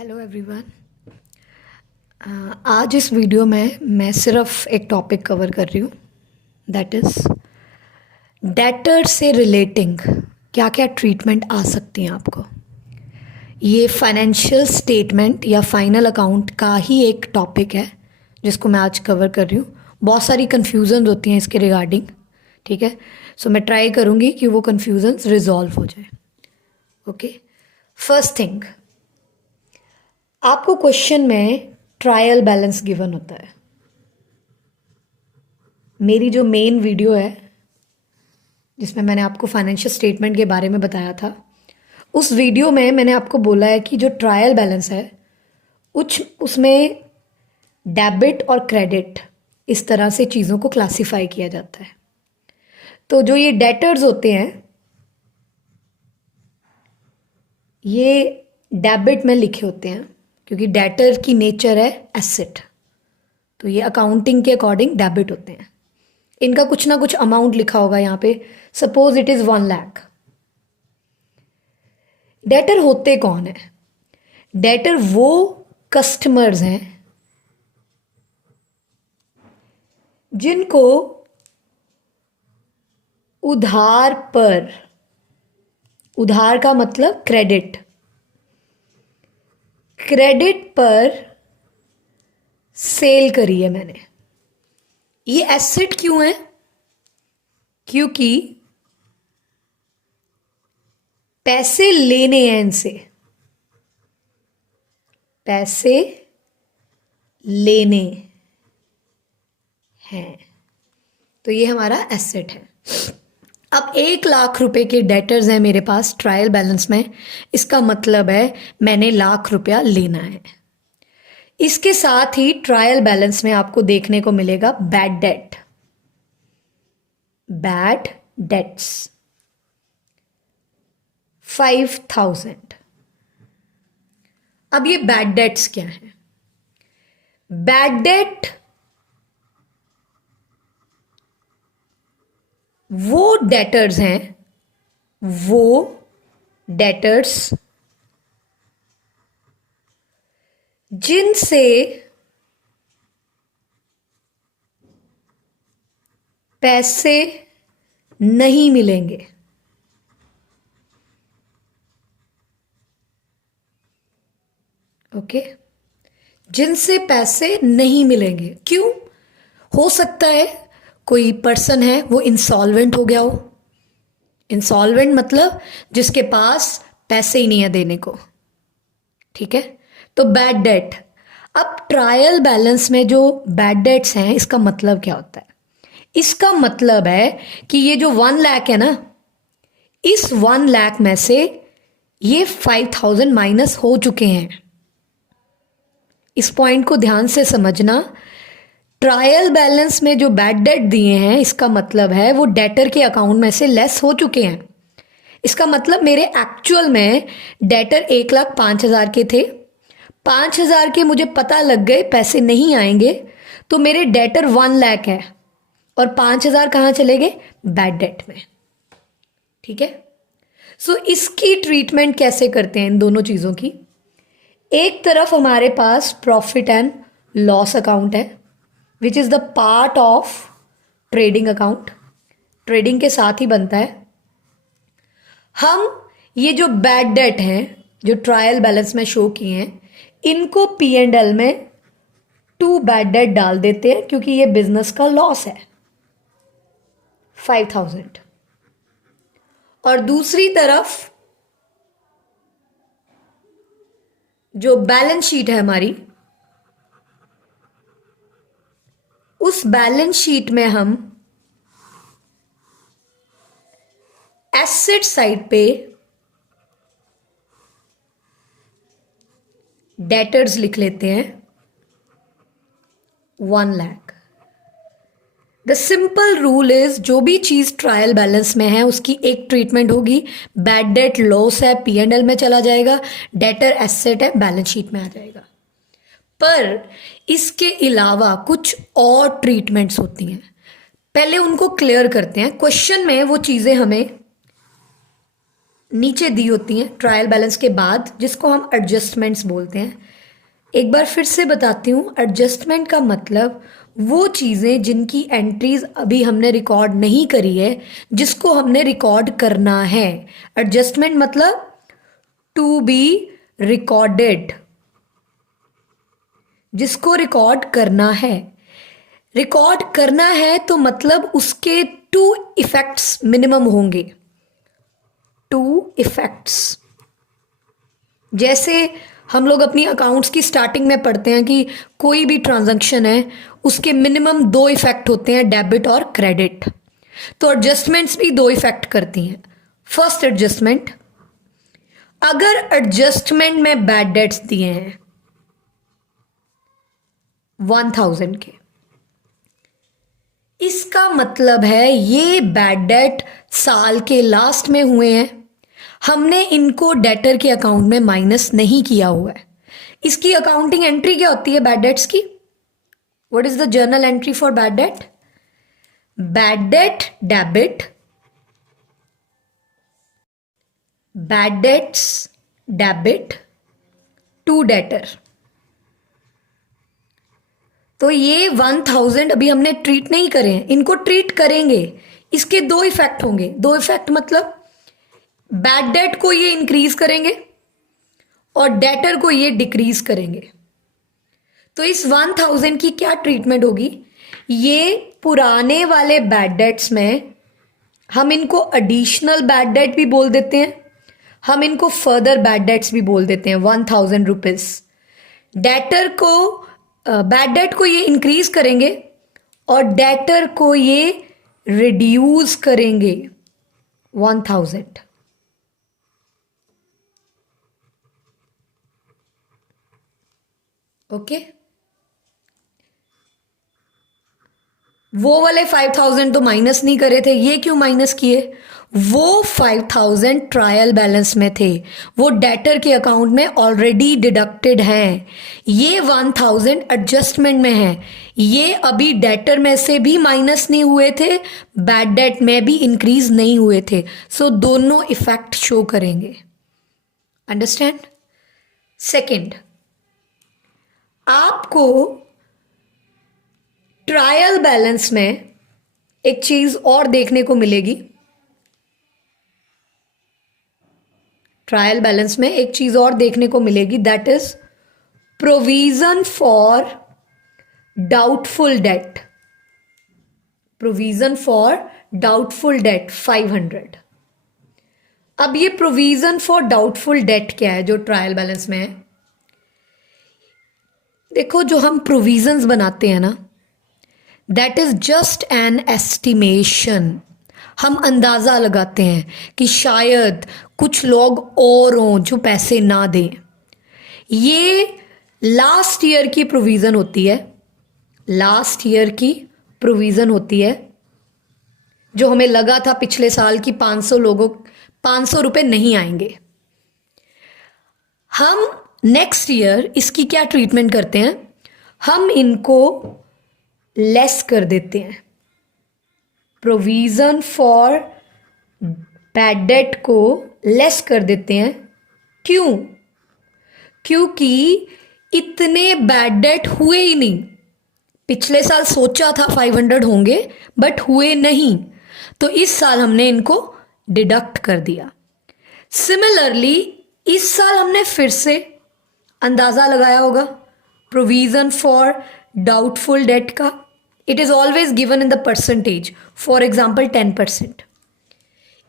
Hello everyone. आज इस video में मैं सिर्फ एक टॉपिक कवर कर रही हूँ, दैट इज़ डेटर से रिलेटिंग क्या क्या ट्रीटमेंट आ सकती हैं आपको। ये फाइनेंशियल स्टेटमेंट या फाइनल अकाउंट का ही एक टॉपिक है जिसको मैं आज कवर कर रही हूँ। बहुत सारी कन्फ्यूज़न होती हैं इसके रिगार्डिंग, ठीक है। सो मैं ट्राई करूँगी कि वो कन्फ्यूज़न्स रिजॉल्व हो जाए। ओके, फर्स्ट थिंग, आपको क्वेश्चन में ट्रायल बैलेंस गिवन होता है। मेरी जो मेन वीडियो है जिसमें मैंने आपको फाइनेंशियल स्टेटमेंट के बारे में बताया था, उस वीडियो में मैंने आपको बोला है कि जो ट्रायल बैलेंस है उसमें डेबिट और क्रेडिट इस तरह से चीज़ों को क्लासिफाई किया जाता है। तो जो ये डेटर्स होते हैं ये डेबिट में लिखे होते हैं क्योंकि डेटर की नेचर है एसेट, तो ये अकाउंटिंग के अकॉर्डिंग डेबिट होते हैं। इनका कुछ ना कुछ अमाउंट लिखा होगा यहाँ पे, suppose it is 1 lakh. Debtor होते कौन है? डेटर वो कस्टमर्स हैं जिनको उधार पर, उधार का मतलब क्रेडिट, क्रेडिट पर सेल करी है मैंने। ये एसेट क्यों है? क्योंकि पैसे लेने हैं इनसे, पैसे लेने हैं, तो ये हमारा एसेट है। अब 1 लाख रुपए के डेटर्स हैं मेरे पास ट्रायल बैलेंस में, इसका मतलब है मैंने ₹1,00,000 लेना है। इसके साथ ही ट्रायल बैलेंस में आपको देखने को मिलेगा बैड डेट, बैड डेट्स 5,000। अब ये बैड डेट्स क्या है? बैड डेट वो डेटर्स हैं, वो डेटर्स जिनसे पैसे नहीं मिलेंगे। ओके, जिनसे पैसे नहीं मिलेंगे। क्यों? हो सकता है कोई पर्सन है वो इंसॉल्वेंट हो गया हो। इंसॉल्वेंट मतलब जिसके पास पैसे ही नहीं है देने को, ठीक है। तो बैड डेट, अब ट्रायल बैलेंस में जो बैड डेट्स हैं इसका मतलब क्या होता है? इसका मतलब है कि ये जो 1 लाख है ना, इस 1 लाख में से ये 5,000 माइनस हो चुके हैं। इस पॉइंट को ध्यान से समझना। ट्रायल बैलेंस में जो बैड डेट दिए हैं इसका मतलब है वो डेटर के अकाउंट में से लेस हो चुके हैं। इसका मतलब मेरे एक्चुअल में डेटर 1,05,000 के थे, 5,000 के मुझे पता लग गए पैसे नहीं आएंगे, तो मेरे डेटर 1 लाख है और 5,000 कहाँ चले गए? बैड डेट में, ठीक है। सो इसकी ट्रीटमेंट कैसे करते हैं इन दोनों चीज़ों की? एक तरफ हमारे पास प्रॉफिट एंड लॉस अकाउंट है which is the part of trading account, trading के साथ ही बनता है। हम ये जो बैड डेट हैं जो ट्रायल बैलेंस में शो किए हैं इनको P&L में टू बैड डेट डाल देते हैं क्योंकि ये बिजनेस का लॉस है 5,000। और दूसरी तरफ जो बैलेंस शीट है हमारी, उस बैलेंस शीट में हम एसेट साइड पे डेटर्स लिख लेते हैं 1 lakh. The simple rule is जो भी चीज ट्रायल बैलेंस में है उसकी एक ट्रीटमेंट होगी। बैड डेट लॉस है P&L में चला जाएगा, डेटर एसेट है बैलेंस शीट में आ जाएगा। पर इसके अलावा कुछ और ट्रीटमेंट्स होती हैं, पहले उनको क्लियर करते हैं। क्वेश्चन में वो चीजें हमें नीचे दी होती हैं ट्रायल बैलेंस के बाद, जिसको हम एडजस्टमेंट्स बोलते हैं। एक बार फिर से बताती हूँ, एडजस्टमेंट का मतलब वो चीज़ें जिनकी एंट्रीज अभी हमने रिकॉर्ड नहीं करी है, जिसको हमने रिकॉर्ड करना है। एडजस्टमेंट मतलब टू बी रिकॉर्डेड, जिसको रिकॉर्ड करना है। रिकॉर्ड करना है तो मतलब उसके 2 इफेक्ट्स मिनिमम होंगे। 2 इफेक्ट्स, जैसे हम लोग अपनी अकाउंट्स की स्टार्टिंग में पढ़ते हैं कि कोई भी ट्रांजैक्शन है उसके मिनिमम 2 इफेक्ट होते हैं, डेबिट और क्रेडिट। तो एडजस्टमेंट्स भी 2 इफेक्ट करती हैं। फर्स्ट एडजस्टमेंट, अगर एडजस्टमेंट में बैड डेट्स दिए हैं 1000 के, इसका मतलब है ये बैड डेट साल के लास्ट में हुए हैं, हमने इनको डेटर के अकाउंट में माइनस नहीं किया हुआ है। इसकी अकाउंटिंग एंट्री क्या होती है बैड डेट्स की? What is the journal entry for bad debt? Bad debt debit, bad debts debit to debtor. तो ये 1000 अभी हमने ट्रीट नहीं करे हैं, इनको ट्रीट करेंगे। इसके 2 इफेक्ट होंगे। 2 इफेक्ट मतलब बैड डेट को ये इंक्रीज करेंगे और डेटर को ये डिक्रीज करेंगे। तो इस 1000 की क्या ट्रीटमेंट होगी? ये पुराने वाले बैड डेट्स में हम इनको एडिशनल बैड डेट भी बोल देते हैं, हम इनको फर्दर बैड डेट्स भी बोल देते हैं। 1000 रुपीज डेटर को, बैड डेट को ये इंक्रीज करेंगे और डेटर को ये रिड्यूस करेंगे 1000। ओके, वो वाले 5000 तो माइनस नहीं करे थे, ये क्यों माइनस किए? वो 5000 ट्रायल बैलेंस में थे, वो डेटर के अकाउंट में ऑलरेडी डिडक्टेड हैं। ये 1000 एडजस्टमेंट में है, ये अभी डेटर में से भी माइनस नहीं हुए थे, बैड डेट में भी इंक्रीज नहीं हुए थे। सो दोनों इफेक्ट शो करेंगे। अंडरस्टैंड? सेकंड, आपको ट्रायल बैलेंस में एक चीज और देखने को मिलेगी। ट्रायल बैलेंस में एक चीज और देखने को मिलेगी, that is provision for doubtful debt. Provision for doubtful debt 500। अब ये प्रोविजन फॉर डाउटफुल डेट क्या है जो ट्रायल बैलेंस में है? देखो, जो हम प्रोविजंस बनाते हैं ना, that is just an estimation. हम अंदाज़ा लगाते हैं कि शायद कुछ लोग और हों जो पैसे ना दें। ये लास्ट ईयर की प्रोविज़न होती है, लास्ट ईयर की प्रोविज़न होती है, जो हमें लगा था पिछले साल की 500 रुपये नहीं आएंगे। हम नेक्स्ट ईयर इसकी क्या ट्रीटमेंट करते हैं? हम इनको लेस कर देते हैं। प्रोविजन फॉर बैड डेट को लेस कर देते हैं। क्यों? क्योंकि इतने बैड डेट हुए ही नहीं। पिछले साल सोचा था 500 होंगे बट हुए नहीं, तो इस साल हमने इनको डिडक्ट कर दिया। सिमिलरली इस साल हमने फिर से अंदाज़ा लगाया होगा प्रोविजन फॉर डाउटफुल डेट का। It is always given in the percentage, for example 10%।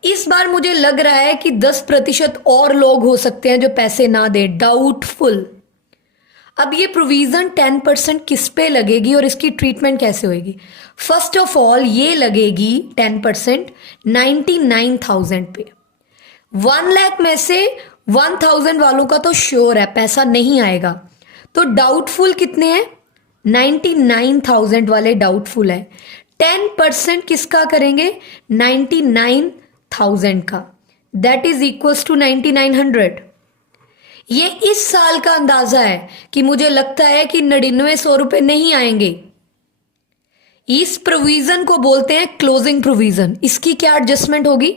इस बार मुझे लग रहा है कि 10% और लोग हो सकते हैं जो पैसे ना दें, डाउटफुल। अब ये प्रोविज़न 10% किस पे लगेगी और इसकी ट्रीटमेंट कैसे होगी? फर्स्ट ऑफ ऑल ये लगेगी 10% 99,000 पे। 1 लाख में से 1000 वालों का तो श्योर है पैसा नहीं आएगा, तो डाउटफुल कितने हैं? 99,000 वाले डाउटफुल है। 10% किसका करेंगे? 99,000 का, दैट इज इक्वल्स टू 9900। ये इस साल का अंदाजा है कि मुझे लगता है कि 9900 रुपये नहीं आएंगे। इस प्रोविजन को बोलते हैं क्लोजिंग प्रोविजन। इसकी क्या एडजस्टमेंट होगी?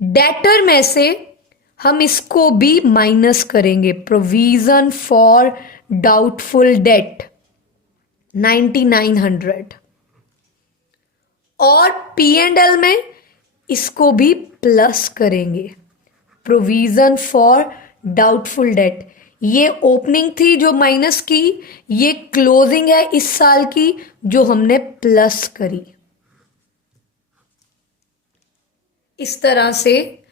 डेटर में से हम इसको भी माइनस करेंगे, प्रोविजन फॉर डाउटफुल डेट 9900, और P&L में इसको भी प्लस करेंगे, प्रोविजन फॉर डाउटफुल डेट। ये ओपनिंग थी जो माइनस की, ये क्लोजिंग है इस साल की जो हमने प्लस करी। इस तरह से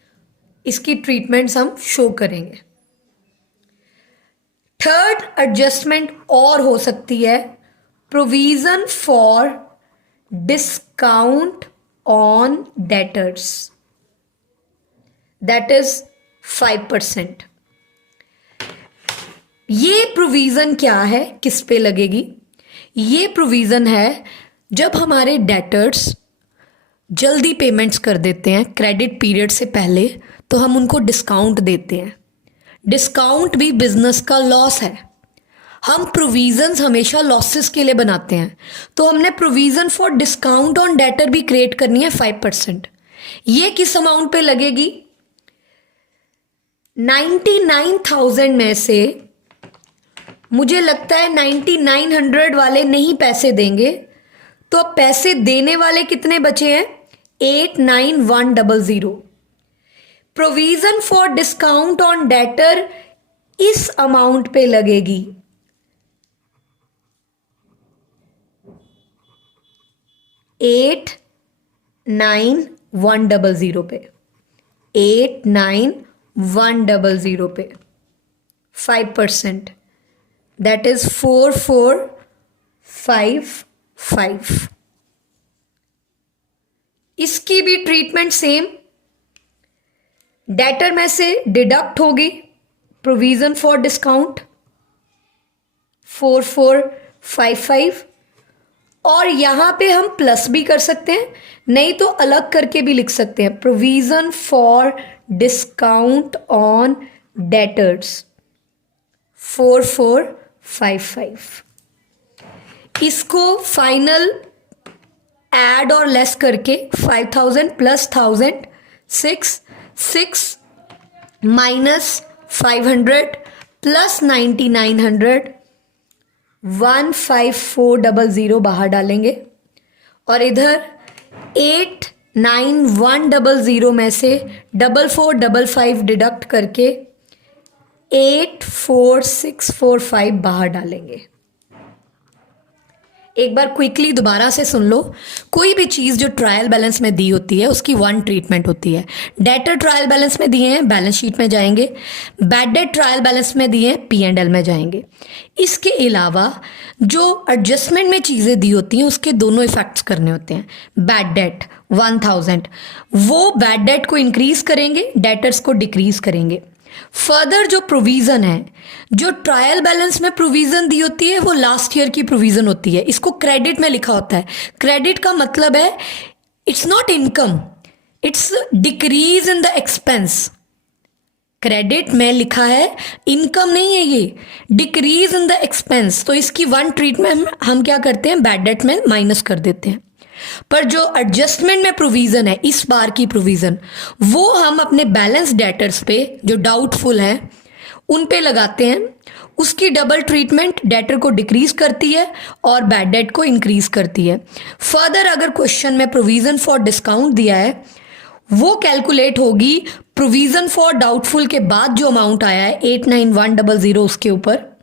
इसकी ट्रीटमेंट्स हम शो करेंगे। थर्ड एडजस्टमेंट और हो सकती है, provision for discount on debtors, that is 5%। ये प्रोविजन क्या है, किस पे लगेगी? ये प्रोविजन है जब हमारे डेटर्स जल्दी पेमेंट्स कर देते हैं क्रेडिट पीरियड से पहले, तो हम उनको डिस्काउंट देते हैं। डिस्काउंट भी बिजनेस का लॉस है। हम प्रोविजंस हमेशा लॉसेस के लिए बनाते हैं, तो हमने provision for discount on debtor भी क्रिएट करनी है 5%। ये किस अमाउंट पे लगेगी? 99,000 में से मुझे लगता है 9900 वाले नहीं पैसे देंगे, तो अब पैसे देने वाले कितने बचे हैं? 89100। Provision for discount on debtor इस अमाउंट पे लगेगी 89100 पे, 89100 पे 5%, दैट इज 4455। इसकी भी ट्रीटमेंट सेम, डेटर में से डिडक्ट होगी प्रोविजन फॉर डिस्काउंट 4455, और यहां पे हम प्लस भी कर सकते हैं, नहीं तो अलग करके भी लिख सकते हैं, provision for discount on debtors 4455। इसको फाइनल ऐड और लेस करके 5000 प्लस 1000 6 माइनस 500 प्लस 9900 15400 बाहर डालेंगे, और इधर 89100 में से 4455 डिडक्ट करके 84645 बाहर डालेंगे। एक बार क्विकली दोबारा से सुन लो, कोई भी चीज़ जो ट्रायल बैलेंस में दी होती है उसकी वन ट्रीटमेंट होती है। डेटर ट्रायल बैलेंस में दिए हैं, बैलेंस शीट में जाएंगे। बैड डेट ट्रायल बैलेंस में दिए हैं, P&L में जाएंगे। इसके अलावा जो एडजस्टमेंट में चीज़ें दी होती हैं उसके दोनों इफेक्ट्स करने होते हैं। बैड डेट 1000, वो बैड डेट को इंक्रीज करेंगे, डेटर्स को डिक्रीज करेंगे। फर्दर जो प्रोविजन है, जो ट्रायल बैलेंस में प्रोविजन दी होती है वो लास्ट ईयर की प्रोविजन होती है, इसको क्रेडिट में लिखा होता है। क्रेडिट का मतलब है it's not income, it's decrease in the expense. Credit में लिखा है, इनकम नहीं है ये, डिक्रीज इन द एक्सपेंस। तो इसकी वन ट्रीटमेंट हम क्या करते हैं, बैड डेट में माइनस कर देते हैं। पर जो एडजस्टमेंट में प्रोविजन है, इस बार की प्रोविजन, वो हम अपने बैलेंस डेटर्स पे जो डाउटफुल हैं उन पे लगाते हैं। उसकी डबल ट्रीटमेंट डेटर को डिक्रीज करती है और बैड डेट को इंक्रीज करती है। फर्दर अगर क्वेश्चन में प्रोविजन फॉर डिस्काउंट दिया है, वो कैलकुलेट होगी प्रोविजन फॉर डाउटफुल के बाद जो अमाउंट आया है 89100 उसके ऊपर।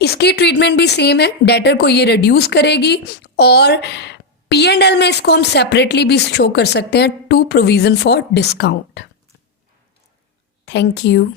इसकी ट्रीटमेंट भी सेम है, डेटर को ये रिड्यूस करेगी, और P&L में इसको हम सेपरेटली भी शो कर सकते हैं, to provision for discount. Thank you.